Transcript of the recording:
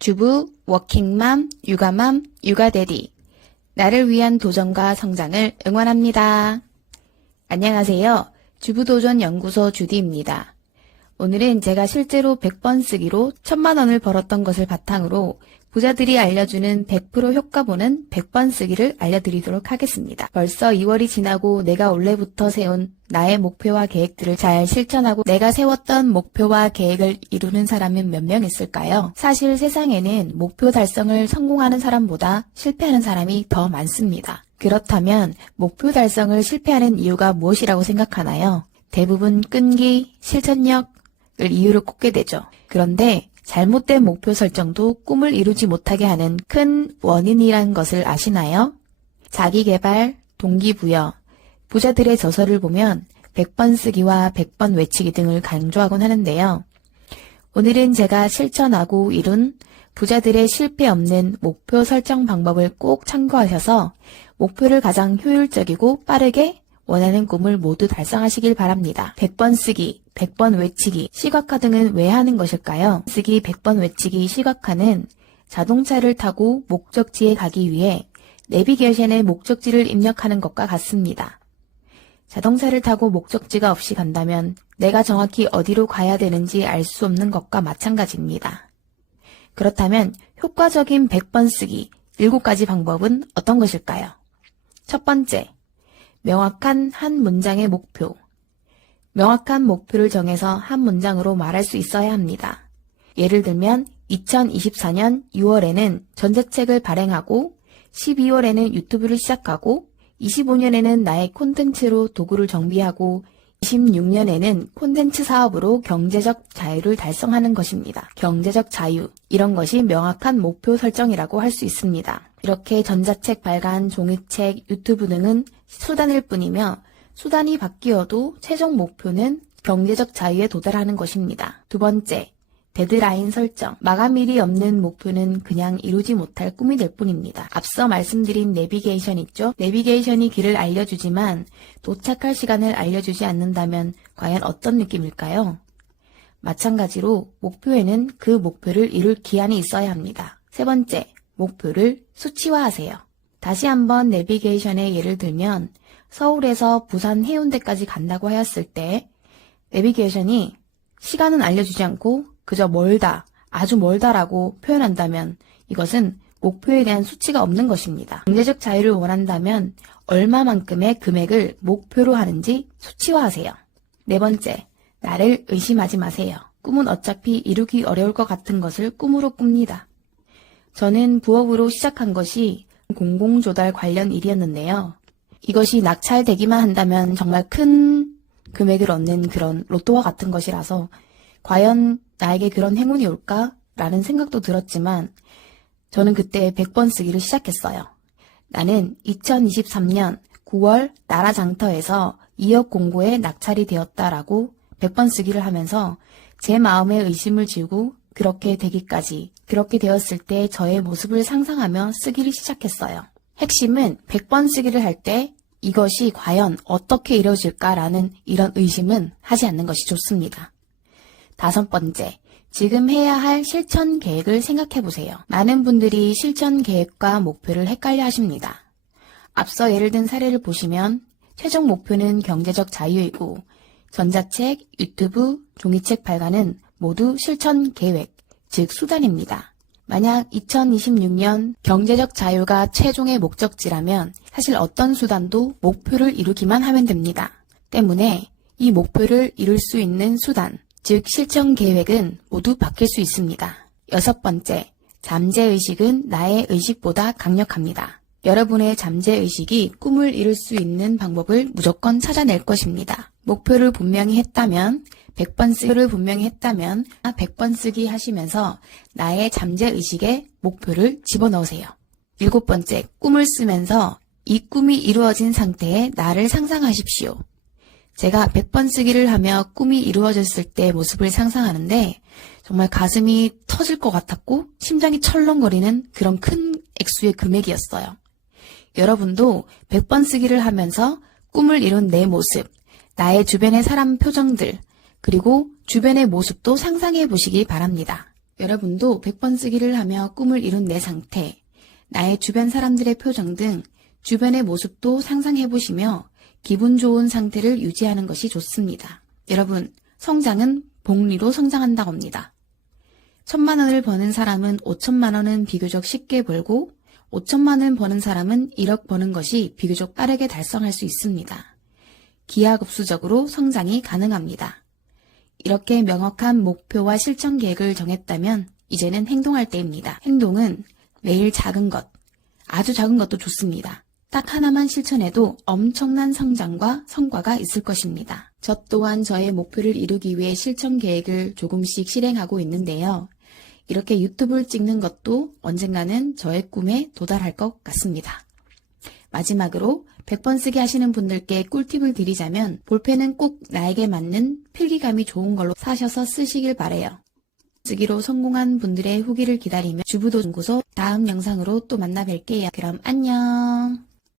주부, 워킹맘, 육아맘, 육아데디. 나를 위한 도전과 성장을 응원합니다. 안녕하세요. 주부도전연구소 주디입니다. 오늘은 제가 실제로 100번 쓰기로 1000만원을 벌었던 것을 바탕으로 부자들이 알려주는 100% 효과 보는 100번 쓰기를 알려드리도록 하겠습니다. 벌써 2월이 지나고 내가 올해부터 세운 나의 목표와 계획들을 잘 실천하고 내가 세웠던 목표와 계획을 이루는 사람은 몇 명 있을까요? 사실 세상에는 목표 달성을 성공하는 사람보다 실패하는 사람이 더 많습니다. 그렇다면 목표 달성을 실패하는 이유가 무엇이라고 생각하나요? 대부분 끈기, 실천력을 이유로 꼽게 되죠. 그런데 잘못된 목표 설정도 꿈을 이루지 못하게 하는 큰 원인이라는 것을 아시나요? 자기계발, 동기부여, 부자들의 저서를 보면 100번 쓰기와 100번 외치기 등을 강조하곤 하는데요. 오늘은 제가 실천하고 이룬 부자들의 실패 없는 목표 설정 방법을 꼭 참고하셔서 목표를 가장 효율적이고 빠르게 원하는 꿈을 모두 달성하시길 바랍니다. 100번 쓰기, 100번 외치기, 시각화 등은 왜 하는 것일까요? 쓰기, 100번 외치기, 시각화는 자동차를 타고 목적지에 가기 위해 내비게이션에 목적지를 입력하는 것과 같습니다. 자동차를 타고 목적지가 없이 간다면 내가 정확히 어디로 가야 되는지 알 수 없는 것과 마찬가지입니다. 그렇다면 효과적인 100번 쓰기 7가지 방법은 어떤 것일까요? 첫 번째, 명확한 한 문장의 목표. 명확한 목표를 정해서 한 문장으로 말할 수 있어야 합니다. 예를 들면 2024년 6월에는 전자책을 발행하고 12월에는 유튜브를 시작하고 25년에는 나의 콘텐츠로 도구를 정비하고 26년에는 콘텐츠 사업으로 경제적 자유를 달성하는 것입니다. 경제적 자유, 이런 것이 명확한 목표 설정이라고 할 수 있습니다. 이렇게 전자책 발간, 종이책, 유튜브 등은 수단일 뿐이며 수단이 바뀌어도 최종 목표는 경제적 자유에 도달하는 것입니다. 두 번째, 데드라인 설정. 마감일이 없는 목표는 그냥 이루지 못할 꿈이 될 뿐입니다. 앞서 말씀드린 내비게이션 있죠? 내비게이션이 길을 알려주지만 도착할 시간을 알려주지 않는다면 과연 어떤 느낌일까요? 마찬가지로 목표에는 그 목표를 이룰 기한이 있어야 합니다. 세 번째, 목표를 수치화하세요. 다시 한번 내비게이션의 예를 들면 서울에서 부산 해운대까지 간다고 하였을 때 내비게이션이 시간은 알려주지 않고 그저 멀다, 아주 멀다라고 표현한다면 이것은 목표에 대한 수치가 없는 것입니다. 경제적 자유를 원한다면 얼마만큼의 금액을 목표로 하는지 수치화하세요. 네 번째, 나를 의심하지 마세요. 꿈은 어차피 이루기 어려울 것 같은 것을 꿈으로 꿉니다. 저는 부업으로 시작한 것이 공공조달 관련 일이었는데요. 이것이 낙찰되기만 한다면 정말 큰 금액을 얻는 그런 로또와 같은 것이라서 과연 나에게 그런 행운이 올까? 라는 생각도 들었지만 저는 그때 100번 쓰기를 시작했어요. 나는 2023년 9월 나라장터에서 2억 공고에 낙찰이 되었다라고 100번 쓰기를 하면서 제 마음에 의심을 지우고 그렇게 되기까지, 그렇게 되었을 때 저의 모습을 상상하며 쓰기를 시작했어요. 핵심은 100번 쓰기를 할 때 이것이 과연 어떻게 이루어질까라는 이런 의심은 하지 않는 것이 좋습니다. 다섯 번째, 지금 해야 할 실천 계획을 생각해 보세요. 많은 분들이 실천 계획과 목표를 헷갈려 하십니다. 앞서 예를 든 사례를 보시면 최종 목표는 경제적 자유이고 전자책, 유튜브, 종이책 발간은 모두 실천 계획, 즉 수단입니다. 만약 2026년 경제적 자유가 최종의 목적지라면 사실 어떤 수단도 목표를 이루기만 하면 됩니다. 때문에 이 목표를 이룰 수 있는 수단, 즉 실천 계획은 모두 바뀔 수 있습니다. 여섯 번째, 잠재의식은 나의 의식보다 강력합니다. 여러분의 잠재의식이 꿈을 이룰 수 있는 방법을 무조건 찾아낼 것입니다. 목표를 분명히 했다면 100번 쓰기를 분명히 했다면 100번 쓰기 하시면서 나의 잠재의식에 목표를 집어넣으세요. 일곱 번째, 꿈을 쓰면서 이 꿈이 이루어진 상태의 나를 상상하십시오. 제가 100번 쓰기를 하며 꿈이 이루어졌을 때 모습을 상상하는데 정말 가슴이 터질 것 같았고 심장이 철렁거리는 그런 큰 액수의 금액이었어요. 여러분도 100번 쓰기를 하면서 꿈을 이룬 내 모습, 나의 주변의 사람 표정들, 그리고 주변의 모습도 상상해 보시기 바랍니다. 여러분도 100번 쓰기를 하며 꿈을 이룬 내 상태, 나의 주변 사람들의 표정 등 주변의 모습도 상상해보시며 기분 좋은 상태를 유지하는 것이 좋습니다. 여러분, 성장은 복리로 성장한다고 합니다. 1,000만 원을 버는 사람은 5천만 원은 비교적 쉽게 벌고 5천만 원 버는 사람은 1억 버는 것이 비교적 빠르게 달성할 수 있습니다. 기하급수적으로 성장이 가능합니다. 이렇게 명확한 목표와 실천 계획을 정했다면 이제는 행동할 때입니다. 행동은 매일 작은 것, 아주 작은 것도 좋습니다. 딱 하나만 실천해도 엄청난 성장과 성과가 있을 것입니다. 저 또한 저의 목표를 이루기 위해 실천 계획을 조금씩 실행하고 있는데요. 이렇게 유튜브를 찍는 것도 언젠가는 저의 꿈에 도달할 것 같습니다. 마지막으로 100번 쓰기 하시는 분들께 꿀팁을 드리자면 볼펜은 꼭 나에게 맞는 필기감이 좋은 걸로 사셔서 쓰시길 바래요. 쓰기로 성공한 분들의 후기를 기다리며 주부도연구소 다음 영상으로 또 만나 뵐게요. 그럼 안녕.